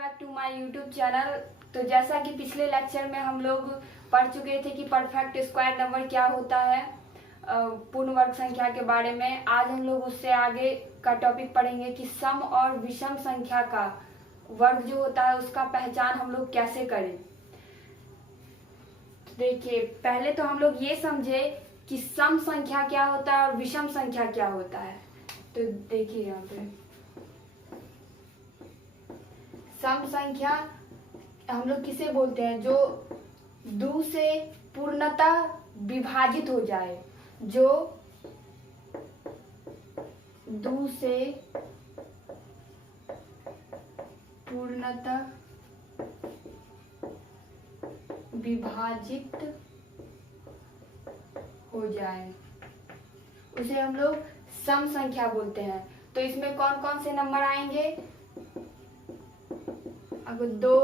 Back to my YouTube channel. तो जैसा कि पिछले लेक्चर में हम लोग पढ़ चुके थे कि परफेक्ट स्क्वायर नंबर क्या होता है, पूर्ण वर्ग संख्या के बारे में। आज हम लोग उससे आगे का टॉपिक पढ़ेंगे कि सम और विषम संख्या का वर्ग जो होता है उसका पहचान हम लोग कैसे करें। तो देखिए, पहले तो हम लोग ये समझे कि सम संख्या क्या होता है और विषम संख्या क्या होता है। तो देखिए यहाँ पे सम संख्या हम लोग किसे बोलते हैं, जो दो से पूर्णतः विभाजित हो जाए, जो दो से पूर्णतः विभाजित हो जाए उसे हम लोग सम संख्या बोलते हैं। तो इसमें कौन कौन से नंबर आएंगे, अगर 2,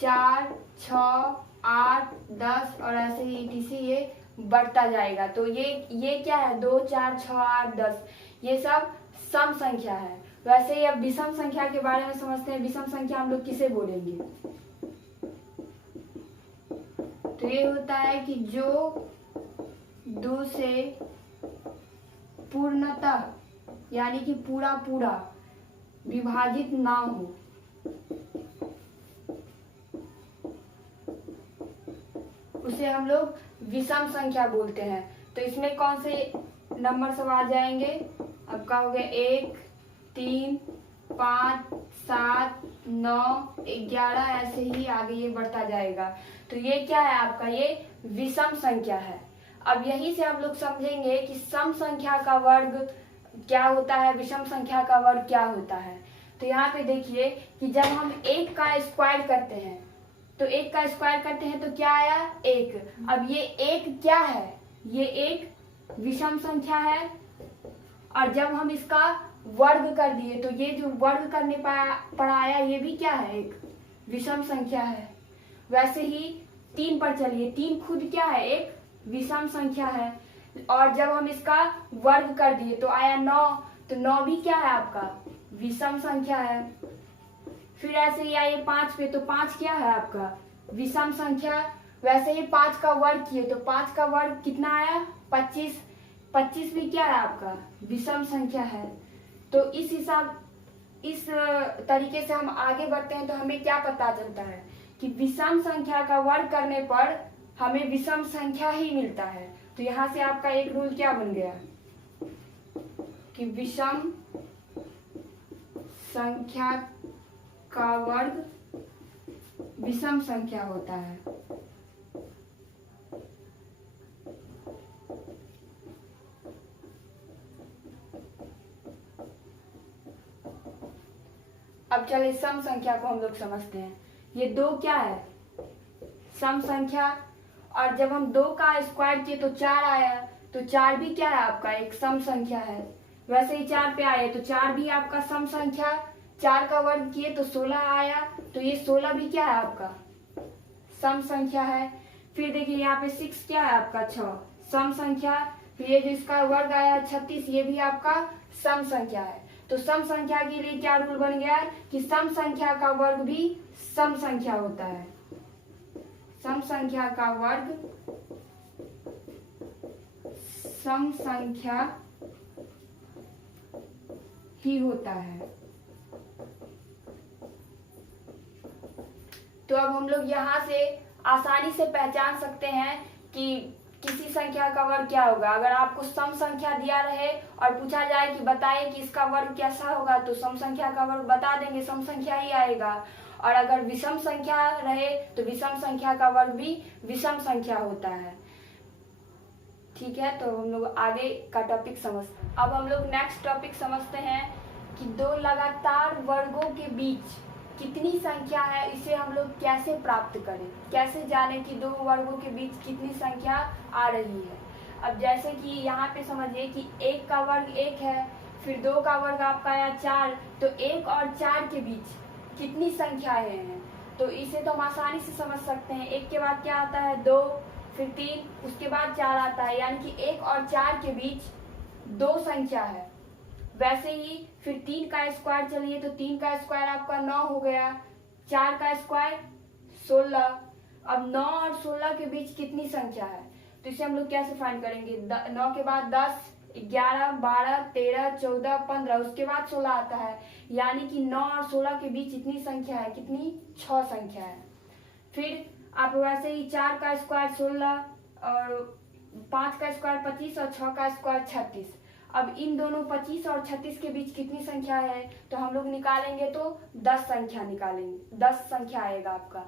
4, 6, 8, 10 और ऐसे ही टीसी ये बढ़ता जाएगा। तो ये क्या है, 2, 4, 6, 8, 10 ये सब सम संख्या है। वैसे ही अब विषम संख्या के बारे में समझते हैं। विषम संख्या हम लोग किसे बोलेंगे, तो ये होता है कि जो दो से पूर्णतः यानी कि पूरा पूरा विभाजित ना हो, उसे हम लोग विषम संख्या बोलते हैं। तो इसमें कौन से नंबर सब आ जाएंगे, आपका हो गया 1, 3, 5, 7, 9, 11 ऐसे ही आगे ये बढ़ता जाएगा। तो ये क्या है आपका, ये विषम संख्या है। अब यही से हम लोग समझेंगे कि सम संख्या का वर्ग क्या होता है, विषम संख्या का वर्ग क्या होता है। तो यहाँ पे देखिए कि जब हम 1 का स्क्वायर करते हैं, तो 1 का स्क्वायर करते हैं तो क्या आया, 1। अब ये 1 क्या है, ये एक विषम संख्या है। और जब हम इसका वर्ग कर दिए तो ये जो वर्ग करने पर आया ये भी क्या है, एक विषम संख्या है। वैसे ही 3 पर चलिए, 3 खुद क्या है, एक विषम संख्या है। और जब हम इसका वर्ग कर दिए तो आया 9, तो 9 भी क्या है आपका, विषम संख्या है। फिर ऐसे ही आइए 5 पे, तो 5 क्या है आपका, विषम संख्या। वैसे ही 5 का वर्ग किए तो 5 का वर्ग कितना आया, 25। 25 भी क्या है आपका, विषम संख्या है। तो इस तरीके से हम आगे बढ़ते हैं तो हमें क्या पता चलता है कि विषम संख्या का वर्ग करने पर हमें विषम संख्या ही मिलता है। तो यहाँ से आपका एक रूल क्या बन गया कि विषम संख्या का वर्ग विषम संख्या होता है। अब चलिए सम संख्या को हम लोग समझते हैं। ये 2 क्या है, सम संख्या। और जब हम 2 का स्क्वायर किए तो 4 आया, तो 4 भी क्या है आपका, एक सम संख्या है। वैसे ही 4 पे आए तो 4 भी आपका सम संख्या। 4 का वर्ग किए तो 16 आया, तो ये 16 भी क्या है आपका, सम संख्या है। फिर देखिए यहाँ पे 6 क्या है आपका, 6 सम संख्या। फिर ये जो इसका वर्ग आया 36, ये भी आपका सम संख्या है। तो सम संख्या के लिए क्या रूल बन गया कि सम संख्या का वर्ग भी सम संख्या होता है। सम संख्या का वर्ग सम संख्या ही होता है। तो अब हम लोग यहाँ से आसानी से पहचान सकते हैं कि किसी संख्या का वर्ग क्या होगा। अगर आपको सम संख्या दिया रहे और पूछा जाए कि बताइए कि इसका वर्ग कैसा होगा, तो सम संख्या का वर्ग बता देंगे, सम संख्या ही आएगा। और अगर विषम संख्या रहे तो विषम संख्या का वर्ग भी विषम संख्या होता है। ठीक है, तो हम लोग आगे का टॉपिक समझते हैं। अब हम लोग नेक्स्ट टॉपिक समझते हैं कि 2 लगातार वर्गों के बीच कितनी संख्या है, इसे हम लोग कैसे प्राप्त करें, कैसे जाने कि 2 वर्गों के बीच कितनी संख्या आ रही है। अब जैसे कि यहाँ पे समझिए कि 1 का वर्ग 1 है, फिर 2 का वर्ग आपका आया 4, तो 1 और 4 के बीच कितनी संख्याएं हैं। तो इसे तो हम आसानी से समझ सकते हैं। 1 के बाद क्या आता है, 2, फिर 3, उसके बाद 4 आता है, यानी कि 1 और 4 के बीच 2 संख्या है। वैसे ही फिर 3 का स्क्वायर चलिए तो 3 का स्क्वायर आपका 9 हो गया। 4 का स्क्वायर 16। अब 9 और 16 के बीच कितनी संख्या है, तो इसे हम लोग कैसे फाइंड करेंगे। 9 के बाद 10, 11, 12, 13, 14, 15, उसके बाद 16 आता है, यानी कि 9 और 16 के बीच इतनी संख्या है, कितनी, 6 संख्या है। फिर आप वैसे ही 4 का स्क्वायर 16 और 5 का स्क्वायर 25 और 6 का स्क्वायर 36। अब इन दोनों 25 और 36 के बीच कितनी संख्या है, तो हम लोग निकालेंगे तो 10 संख्या निकालेंगे, 10 संख्या आएगा आपका।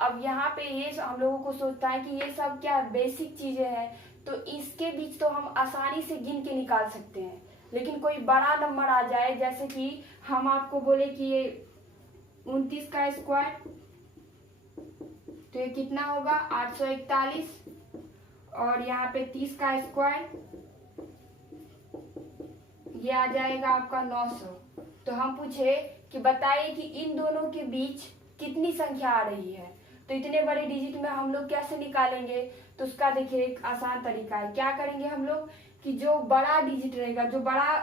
अब यहाँ पे ये हम लोगों को सोचता है कि ये सब क्या बेसिक चीजें हैं, तो इसके बीच तो हम आसानी से गिन के निकाल सकते हैं, लेकिन कोई बड़ा नंबर आ जाए, जैसे कि हम आपको बोले कि ये 29 का स्क्वायर, तो ये कितना होगा 841, और यहाँ पे 30 का स्क्वायर ये आ जाएगा आपका 900। तो हम पूछे कि बताइए कि इन दोनों के बीच कितनी संख्या आ रही है, तो इतने बड़े डिजिट में हम लोग कैसे निकालेंगे, तो उसका देखिए एक आसान तरीका है। क्या करेंगे हम लोग कि जो बड़ा डिजिट रहेगा, जो बड़ा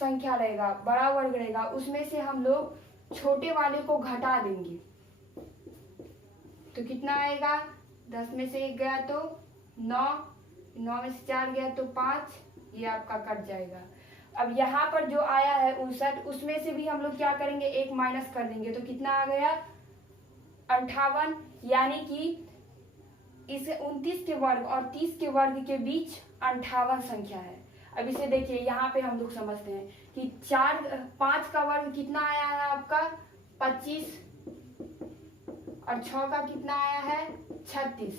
संख्या रहेगा, बड़ा वर्ग रहेगा, उसमें से हम लोग छोटे वाले को घटा देंगे। तो कितना आएगा, 10 में से 1 गया तो 9, 9 में से 4 गया तो 5, ये आपका कट जाएगा। अब यहाँ पर जो आया है 59, उसमें से भी हम लोग क्या करेंगे, 1 माइनस कर देंगे, तो कितना आ गया 58, यानी कि इस 29 के वर्ग और 30 के वर्ग के बीच 58 संख्या है। अब इसे देखिए, यहाँ पे हम लोग समझते हैं कि 5 का वर्ग कितना आया है आपका 25, और 6 का कितना आया है 36।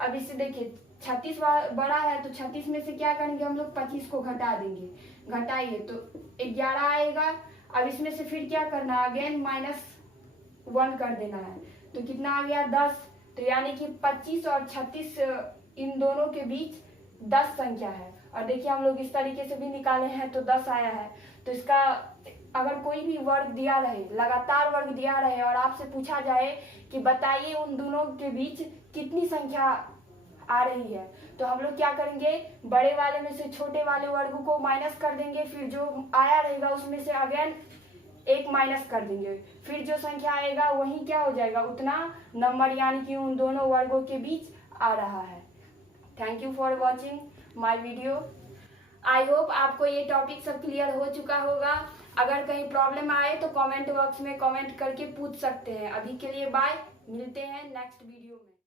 अब इसे देखिए 36 बड़ा है, तो 36 में से क्या करेंगे हम लोग, 25 को घटा देंगे, घटाइए तो 11 आएगा। अब इसमें से फिर क्या करना है, अगेन -1 कर देना है, तो कितना आ गया 10। तो यानी कि 25 और 36 इन दोनों के बीच 10 संख्या है। और देखिए हम लोग इस तरीके से भी निकाले हैं तो 10 आया है। तो इसका अगर कोई भी वर्ग दिया रहे, लगातार वर्ग दिया रहे, और आपसे पूछा जाए कि बताइए उन दोनों के बीच कितनी संख्या आ रही है, तो हम लोग क्या करेंगे, बड़े वाले में से छोटे वाले वर्ग को माइनस कर देंगे, फिर जो आया रहेगा उसमें से अगेन 1 माइनस कर देंगे, फिर जो संख्या आएगा वही क्या हो जाएगा, उतना नंबर, यानी कि उन दोनों वर्गों के बीच आ रहा है। Thank you for watching my video. I hope आपको ये टॉपिक सब क्लियर हो चुका होगा। अगर कहीं प्रॉब्लम आए तो कमेंट बॉक्स में कमेंट करके पूछ सकते हैं। अभी के लिए बाय, मिलते हैं नेक्स्ट वीडियो में।